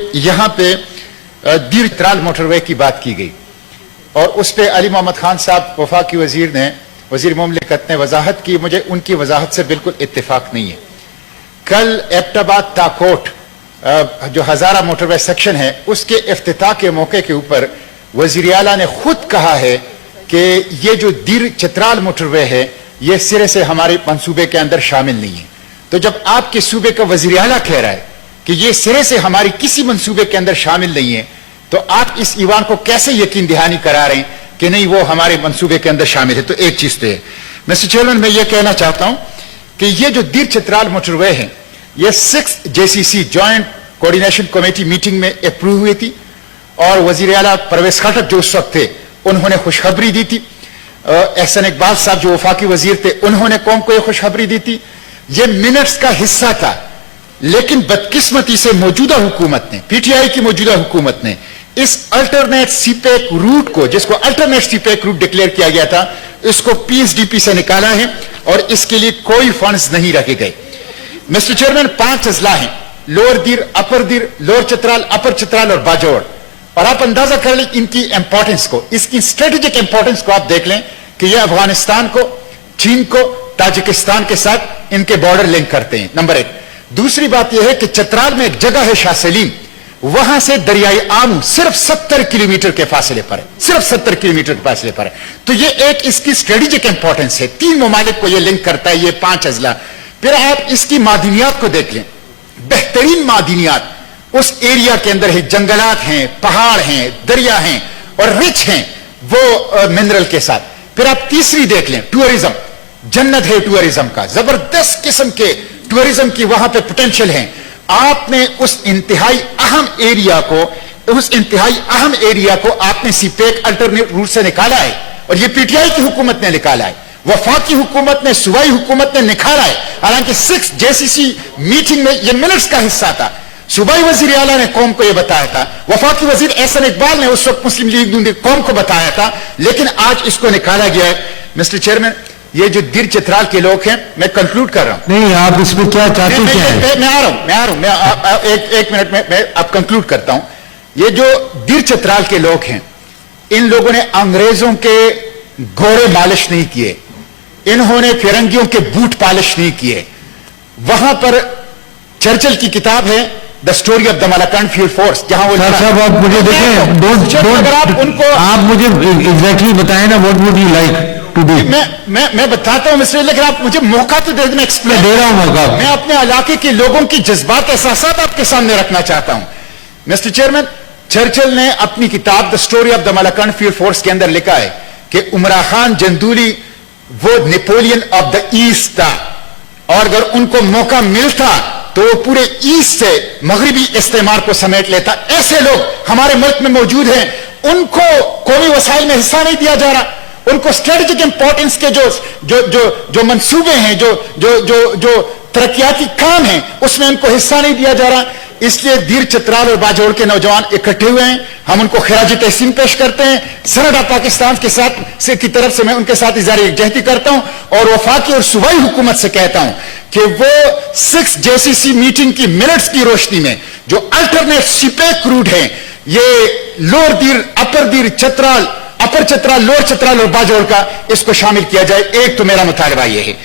यहां पे दीर त्राल मोटरवे की बात की गई और उस पे अली मोहम्मद खान साहब वफाकी वजीर ने वजीर मुमलिकत ने वजाहत की। मुझे उनकी वजाहत से बिल्कुल इत्तेफाक नहीं है। कल एबटाबाद ताकोट जो हजारा मोटरवे सेक्शन है उसके इफ्तिताह के मौके के ऊपर वजीर आला ने खुद कहा है कि ये जो दीर चित्राल मोटरवे है ये सिरे से हमारे मंसूबे के अंदर शामिल नहीं है। तो जब आपके सूबे का वजीर आला कह रहा है कि ये सिरे से हमारी किसी मंसूबे के अंदर शामिल नहीं है, तो आप इस ईवान को कैसे यकीन दहानी करा रहे हैं कि नहीं वो हमारे मंसूबे के अंदर शामिल है। तो एक चीज तो है मिस्टर चेयरमैन, मैं ये कहना चाहता हूं कि ये जो दीर चित्राल मोटरवे है ये 6 JCC joint coordination committee meeting में अप्रूव हुई थी और वजीर आला परवेज खटक जो उस वक्त थे उन्होंने खुशखबरी दी थी। एहसन इकबाल साहब जो वफाकी वजीर थे उन्होंने कौम को यह खुशखबरी दी थी। यह मिनट्स का हिस्सा था, लेकिन बदकिस्मती से मौजूदा हुकूमत ने, PTI की मौजूदा हुकूमत ने इस अल्टरनेट सीपेक रूट को, जिसको अल्टरनेट सीपेक रूट डिक्लेयर किया गया था, इसको PSDP से निकाला है और इसके लिए कोई फंड्स नहीं रखे गए। मिस्टर चेयरमैन, 5 अजला हैं, लोअर दीर, अपर दीर, लोअर चित्राल, अपर चित्राल और बाजौड़, और आप अंदाजा कर लें इनकी इंपॉर्टेंस को, इसकी स्ट्रेटेजिक इंपॉर्टेंस को आप देख लें कि यह अफगानिस्तान को, चीन को, ताजिकिस्तान के साथ इनके बॉर्डर लिंक करते हैं, नंबर 1। दूसरी बात यह है कि चित्राल में एक जगह है शाह सलीम, वहां से दरियाई आमू सिर्फ 70 किलोमीटर के फासले पर है, सिर्फ 70 किलोमीटर के फासले पर है। तो यह एक इसकी स्ट्रेटेजिक इंपॉर्टेंस है, 3 ममालिक को यह लिंक करता है, ये 5 अजला। फिर आप इसकी मादिनियात को देख लें, बेहतरीन मादिनियात उस एरिया के अंदर है, जंगलात हैं, पहाड़ हैं, दरिया हैं और रिच हैं वो मिनरल के साथ। फिर आप तीसरी देख लें, टूरिज्म, जन्नत है टूरिज्म का, जबरदस्त किस्म के टूरिज्म की वहां पे पोटेंशियल है। आपने उस इंतहाई अहम एरिया को आपने सीपेक अल्टरनेट रूट से निकाला है और ये PTI की हुकूमत ने निकाला है, वफाकी हुकूमत ने, सूबाई हुकूमत ने निकाला है। हालांकि 6 JCC मीटिंग में यह मिनट्स का हिस्सा था। सूबाई वजीर आला ने कौम को यह बताया था, वफाकी वजीर एहसन इकबाल ने उस वक्त मुस्लिम लीग ने कौम को बताया था, लेकिन आज इसको निकाला गया है। मिस्टर चेयरमैन, ये जो दीर चित्राल के लोग हैं, मैं कंक्लूड कर रहा हूं। नहीं, आप इसमें क्या चाहते हैं? मैं आ रहा हूं, एक मिनट में मैं अब कंक्लूड करता हूं। ये जो दीर चित्राल के लोग हैं, इन लोगों ने अंग्रेजों के घोड़े मालिश नहीं किए, इन्होंने फिरंगियों के बूट पालिश नहीं किए। वहां पर चर्चिल की किताब है the story of the Malakand field force, जहां वो साहब आप मुझे देखें, अगर आप उनको आप मुझे एग्जैक्टली बताएं ना, what would you like to do? मैं बताता हूं मिस्टर, लेकिन आप मुझे मौका तो दे दें, एक्सप्लेन दे रहा हूं मौका। मैं अपने इलाके के लोगों की जज्बात एहसासात आपके सामने रखना चाहता हूं। मिस्टर चेयरमैन, चर्चिल ने अपनी किताब the story of the Malakand field force के अंदर लिखा है कि उमरा खान जंदूली वो नेपोलियन ऑफ द ईस्ट था, और अगर उनको मौका मिलता तो वो पूरे ईस्ट से मगरबी इस्तेमार को समेट लेता। ऐसे लोग हमारे मुल्क में मौजूद हैं, उनको कौमी वसाइल में हिस्सा नहीं दिया जा रहा, उनको स्ट्रेटेजिक इंपॉर्टेंस के जो मंसूबे हैं, जो तरक्याती काम हैं, उसमें उनको हिस्सा नहीं दिया जा रहा। इसलिए दीर चित्राल और बाजौड़ के नौजवान इकट्ठे हुए हैं, हम उनको खिराज तहसीन पेश करते हैं। सरहद पाकिस्तान के साथ की तरफ से मैं उनके साथ इज़हार यकजहती करता हूं और वफाकी और सूबाई हुकूमत से कहता हूं कि वो 6 JCC मीटिंग की मिनट्स की रोशनी में जो अल्टरनेट सीपेक रूट है, ये लोअर दीर, अपर दीर, चित्राल, अपर चित्राल, लोअर चित्राल और बाजौड़ का, इसको शामिल किया जाए। एक तो मेरा मुतालबा यह है।